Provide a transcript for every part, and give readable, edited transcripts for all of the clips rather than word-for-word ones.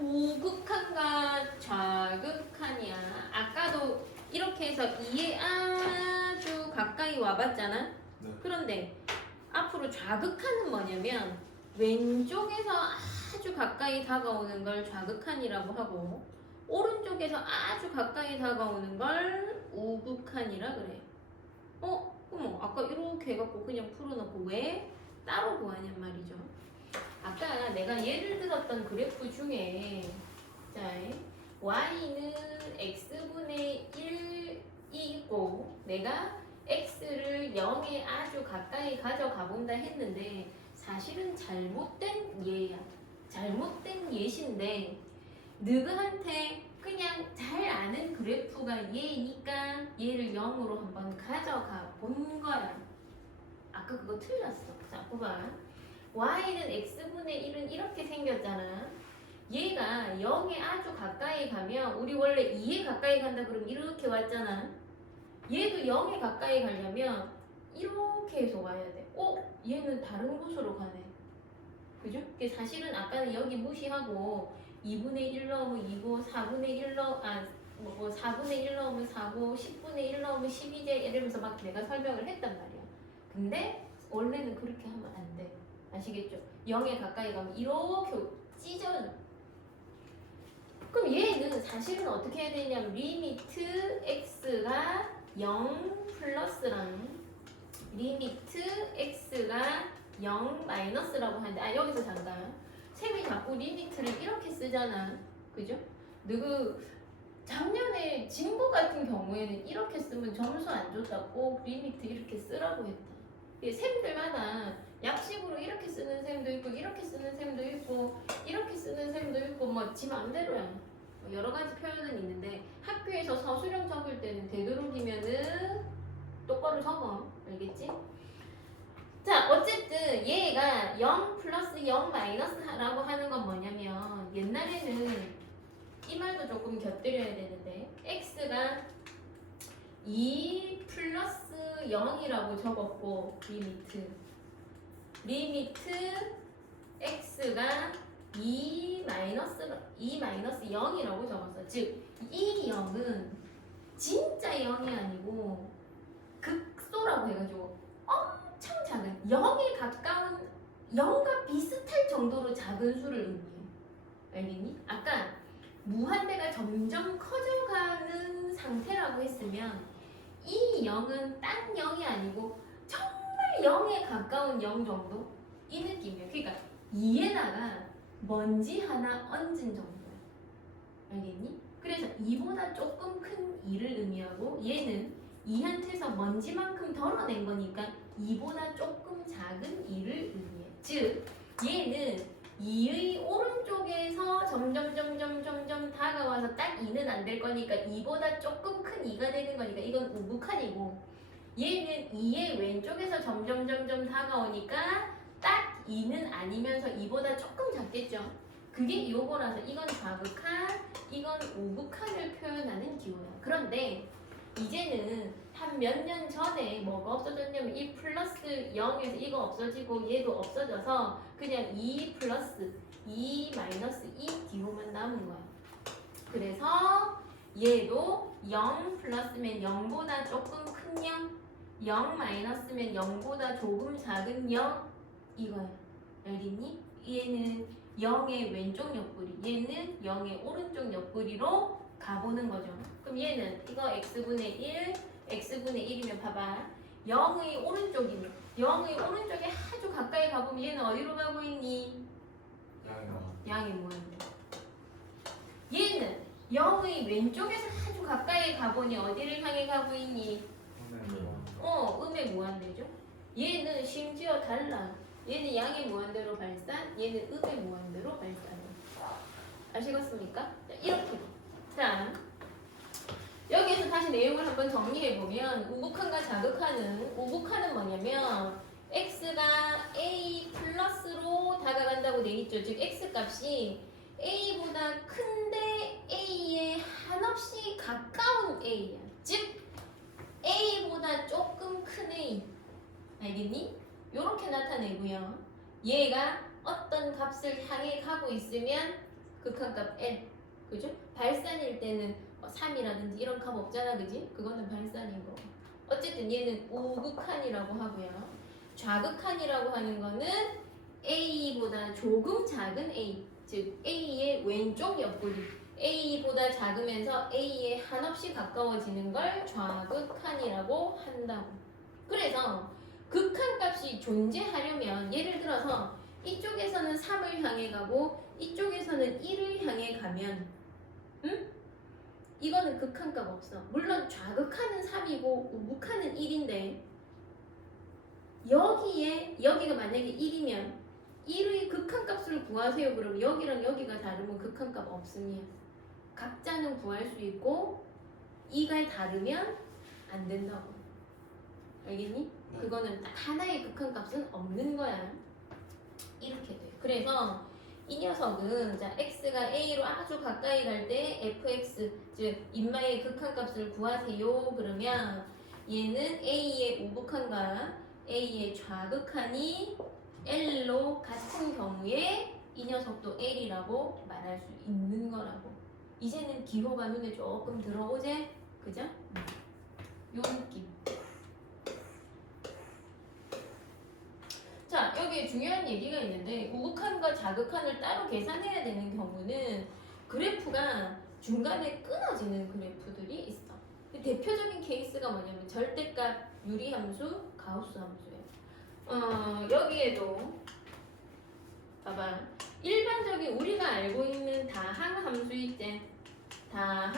우극한과 좌극한이야. 아까도 이렇게 해서 2에 아주 가까이 와봤잖아. 네. 그런데 앞으로 좌극한은 뭐냐면 왼쪽에서 아주 가까이 다가오는 걸 좌극한이라고 하고 오른쪽에서 아주 가까이 다가오는 걸 우극한이라 그래. 어머, 아까 이렇게 해갖고 그냥 풀어놓고 왜 따로 구하냔 말이죠. 아까 내가 예를 들었던 그래프 중에 자, y는 x분의 1이 있고 내가 x를 0에 아주 가까이 가져가 본다 했는데 사실은 잘못된 예야. 잘못된 예신데 너희한테 그냥 잘 아는 그래프가 얘니까 얘를 0으로 한번 가져가 본 거야. 아까 그거 틀렸어. 자, 봐봐. y는 x분의 1은 이렇게 생겼잖아. 얘가 0에 아주 가까이 가면 우리 원래 2에 가까이 간다 그러면 이렇게 왔잖아. 얘도 0에 가까이 가려면 이렇게 해서 와야 돼. 얘는 다른 곳으로 가네. 그죠? 사실은 아까는 여기 무시하고 2분의 1 넣으면 2고 4분의 1 4분의 1 넣으면 4고 10분의 1 넣으면 10이제 이러면서 막 내가 설명을 했단 말이야. 근데 원래는 그렇게 하면 안 돼. 아시겠죠? 0에 가까이 가면 이렇게 찢어져. 그럼 얘는 사실은 어떻게 해야 되냐면 리미트 x가 0 플러스랑 리미트 x가 0 마이너스라고 하는데 여기서 잠깐 쌤이 자꾸 리미트를 이렇게 쓰잖아. 그죠? 너그 작년에 진보 같은 경우에는 이렇게 쓰면 점수 안 줬다고 리미트 이렇게 쓰라고 했다. 쌤들마다 약식으로 이렇게 쓰는 쌤도 있고 이렇게 쓰는 쌤도 있고 이렇게 쓰는 쌤도 있고 뭐 지 맘대로야. 여러 가지 표현은 있는데 학교에서 서술형 적을 때는 되도록이면은 똑바로 적어. 알겠지? 자, 어쨌든 얘가 0 플러스 0 마이너스라고 하는 건 뭐냐면 옛날에는 이 말도 조금 곁들여야 되는데 x가 2 플러스 0이라고 적었고 리미트 x가 2 마이너스 0이라고 적었어. 즉 이 0은 진짜 0이 아니고 극소라고 해가지고 엄청 작은 0에 가까운 0과 비슷할 정도로 작은 수를 의미해. 알겠니? 아까 무한대가 점점 커져가는 상태라고 했으면 이 0은 딴 0이 아니고 정말 0에 가까운 0 정도? 이 느낌이에요. 그러니까 2에다가 먼지 하나 얹은 정도야. 알겠니? 그래서 2보다 조금 큰 2를 의미하고 얘는 2한테서 먼지만큼 덜어낸 거니까 2보다 조금 작은 2를 의미해. 즉 얘는 2의 오른쪽에서 점점 다가와서 딱 2는 안 될 거니까 2보다 조금 큰 2가 되는 거니까 이건 우극한이고 얘는 2의 왼쪽에서 점점 다가오니까 딱 2는 아니면서 2보다 조금 작겠죠. 그게 요거라서 이건 좌극한, 이건 우극한을 표현하는 기호야. 그런데 이제는 한 몇 년 전에 뭐가 없어졌냐면 이 플러스 0에서 이거 없어지고 얘도 없어져서 그냥 2 플러스 2 마이너스 2 기호만 남은 거야. 그래서 얘도 0 플러스면 0보다 조금 큰 0, 0 마이너스면 0보다 조금 작은 0 이거야. 알겠니? 얘는 0의 왼쪽 옆구리, 얘는 0의 오른쪽 옆구리로 가보는 거죠. 그럼 얘는 이거 x분의 1, x분의 1이면 봐봐. 0의 오른쪽이면 0의 오른쪽에 아주 가까이 가보면 얘는 어디로 가고 있니? 양의 모양대. 얘는 0의 왼쪽에서 아주 가까이 가보니 어디를 향해 가고 있니? 음의 무한대죠. 얘는 심지어 달라. 얘는 양의 무한대로 발산, 얘는 음의 무한대로 발산. 아시겠습니까? 자, 이렇게. 자, 여기에서 다시 내용을 한번 정리해보면 우극한과 자극한은 뭐냐면 x가 a 플러스로 다가간다고 되어있죠. 즉 x값이 a보다 큰데 a에 한없이 가까운 a야. 즉 a보다 조금 큰 a. 알겠니? 요렇게 나타내고요. 얘가 어떤 값을 향해 가고 있으면 극한값 L. 그죠? 발산일 때는 3이라든지 이런 값 없잖아. 그지? 그거는 발산인 거. 어쨌든 얘는 우극한이라고 하고요. 좌극한이라고 하는 거는 A보다 조금 작은 A, 즉 A의 왼쪽 옆구리, A보다 작으면서 A에 한없이 가까워지는 걸 좌극한이라고 한다고. 그래서 극한값이 존재하려면 예를 들어서 이쪽에서는 3을 향해 가고 이쪽에서는 1을 향해 가면 이거는 극한값 없어. 물론 좌극한은 3이고 우극한은 1인데 여기가 만약에 1이면 1의 극한값을 구하세요. 그러면 여기랑 여기가 다르면 극한값 없습니다. 각자는 구할 수 있고 이가 다르면 안 된다고. 알겠니? 그거는 딱 하나의 극한값은 없는 거야. 이렇게 돼. 그래서 이 녀석은 자 x가 a로 아주 가까이 갈 때 fx 즉 인마의 극한값을 구하세요. 그러면 얘는 a의 우극한과 a의 좌극한이 l로 같은 경우에 이 녀석도 l이라고 말할 수 있는 거라고. 이제는 기호가 눈에 조금 들어오지? 그죠? 요 느낌. 자, 여기에 중요한 얘기가 있는데 우극한과 자극한을 따로 계산해야 되는 경우는 그래프가 중간에 끊어지는 그래프들이 있어. 대표적인 케이스가 뭐냐면 절대값 유리함수, 가우스 함수예요. 여기에도 봐봐. 일반적인 우리가 알고 있는 다항 함수 있지? 다항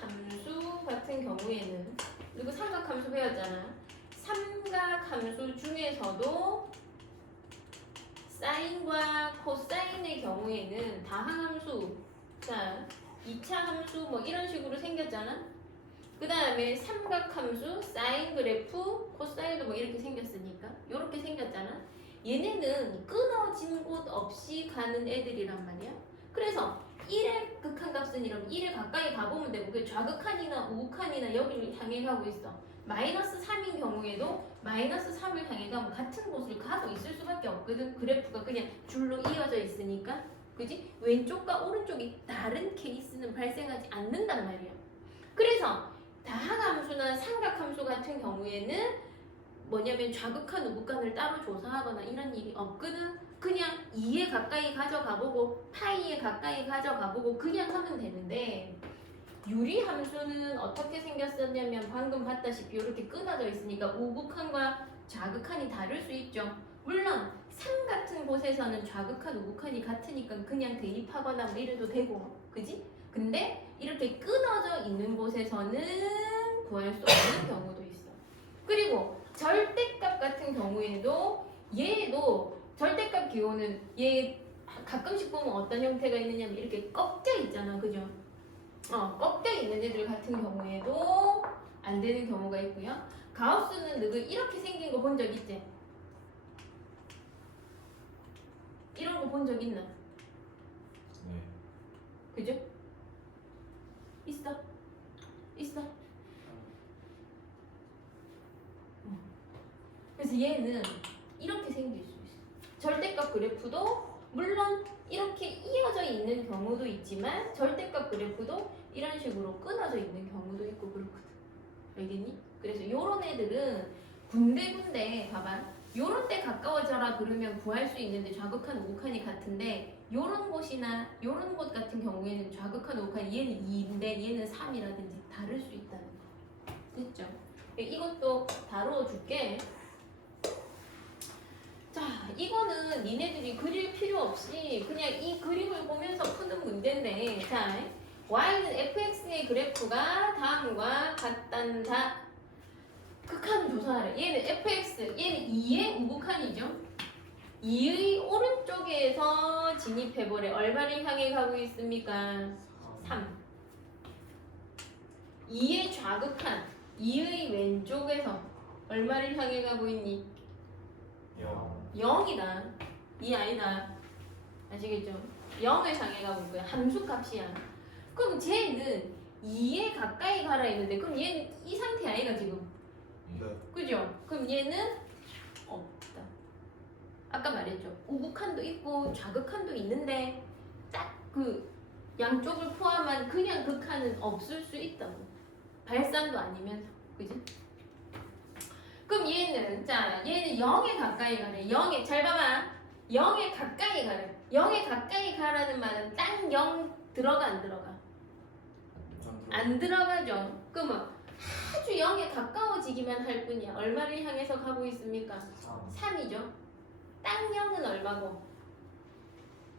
함수 같은 경우에는 그리고 삼각 함수 배웠잖아. 삼각 함수 중에서도 사인과 코사인의 경우에는 다항함수, 자 2차 함수 뭐 이런 식으로 생겼잖아. 그 다음에 삼각함수, 사인 그래프, 코사인도 뭐 이렇게 생겼으니까 이렇게 생겼잖아. 얘네는 끊어진 곳 없이 가는 애들이란 말이야. 그래서 1의 극한값은 이러면 1에 가까이 가보면 되고 그 좌극한이나 우극한이나 여기를 향해 가고 있어. 마이너스 3인 경우에도 마이너스 3을 향해 가면 같은 곳을 가고 있을 수밖에 없거든. 그래프가 그냥 줄로 이어져 있으니까. 그지? 왼쪽과 오른쪽이 다른 케이스는 발생하지 않는단 말이야. 그래서 다항함수나 삼각함수 같은 경우에는 뭐냐면 좌극한, 우극한을 따로 조사하거나 이런 일이 없거든. 그냥 2에 가까이 가져가보고 파이에 가까이 가져가보고 그냥 하면 되는데 유리함수는 어떻게 생겼었냐면 방금 봤다시피 이렇게 끊어져 있으니까 우극한과 좌극한이 다를 수 있죠. 물론 3 같은 곳에서는 좌극한, 우극한이 같으니까 그냥 대입하거나 뭐 이래도 되고 그지? 근데 이렇게 끊어져 있는 곳에서는 구할 수 없는 경우도 있어. 그리고 절대값 같은 경우에도 얘도 절대값 기호는 얘 가끔씩 보면 어떤 형태가 있느냐면 이렇게 꺾여 있잖아. 그죠? 꺾여 있는 애들 같은 경우에도 안 되는 경우가 있고요. 가우스는 너희 이렇게 생긴 거 본 적 있지? 이런 거 본 적 있나? 네. 그죠? 있어? 있어? 그래서 얘는 이렇게 생길 수 있어. 절대값 그래프도 물론 이렇게 이어져 있는 경우도 있지만 절대값 그래프도 이런 식으로 끊어져 있는 경우도 있고 그렇거든. 알겠니? 그래서 요런 애들은 군데군데 봐봐. 요런 데 가까워져라 그러면 구할 수 있는데 좌극한, 우극한이 같은데 요런 곳이나 요런 곳 같은 경우에는 좌극한, 우극한 얘는 2인데 얘는 3이라든지 다를 수 있다는 거. 됐죠? 이것도 다루어 줄게. 자, 이거는 니네들이 그릴 필요 없이 그냥 이 그림을 보면서 푸는 문제인데, 자, y는 fx의 그래프가 다음과 같단다. 극한 조사하래. 얘는 fx, 얘는 2의 우극한이죠. 2의 오른쪽에서 진입해보래. 얼마를 향해 가고 있습니까? 3. 2의 좌극한, 2의 왼쪽에서 얼마를 향해 가고 있니? 0이다. 이 아니다. 아시겠죠? 0을 향해 가고 있고요. 함수값이야. 그럼 쟤는 2에 가까이 가라 했는데 그럼 얘는 이 상태 아이가 지금? 네. 그죠? 그럼 얘는 없다. 아까 말했죠. 우극한도 있고 좌극한도 있는데 딱 그 양쪽을 포함한 그냥 극한은 없을 수 있다고. 발산도 아니면서. 그지? 그럼 얘는 0에 가까이 가래. 0에 잘 봐봐. 0에 가까이 가래. 0에 가까이 가라는 말은 딱 0 들어가 안 들어가? 안 들어가죠. 그러면 아주 0에 가까워지기만 할 뿐이야. 얼마를 향해서 가고 있습니까? 3이죠. 딱 0은 얼마고?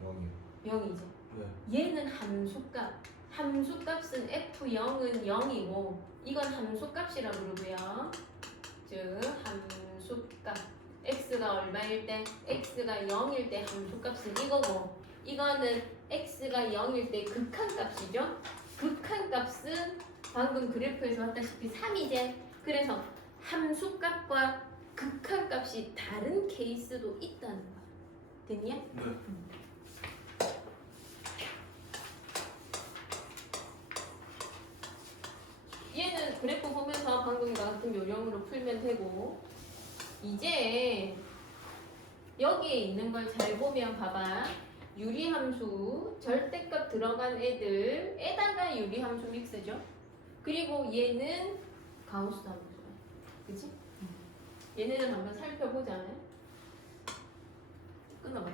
0이요. 0이죠. 네. 얘는 함수값. 함수값은 F0은 0이고 이건 함수값이라고 그러고요. 즉 함수값. x가 얼마일 때? x가 0일 때 함수값은 이거고 이거는 x가 0일 때 극한값이죠. 극한값은 방금 그래프에서 봤다시피 3이제. 그래서 함수값과 극한값이 다른 케이스도 있다는 거야. 됐냐? 네. 얘는 그래프 보면서 방금 같은 요령으로 풀면 되고 이제 여기에 있는 걸 잘 보면 봐봐. 유리함수 절대값 들어간 애들에다가 유리함수 믹스죠. 그리고 얘는 가우스 함수야. 그치? 얘네를 한번 살펴보자. 끊어봐.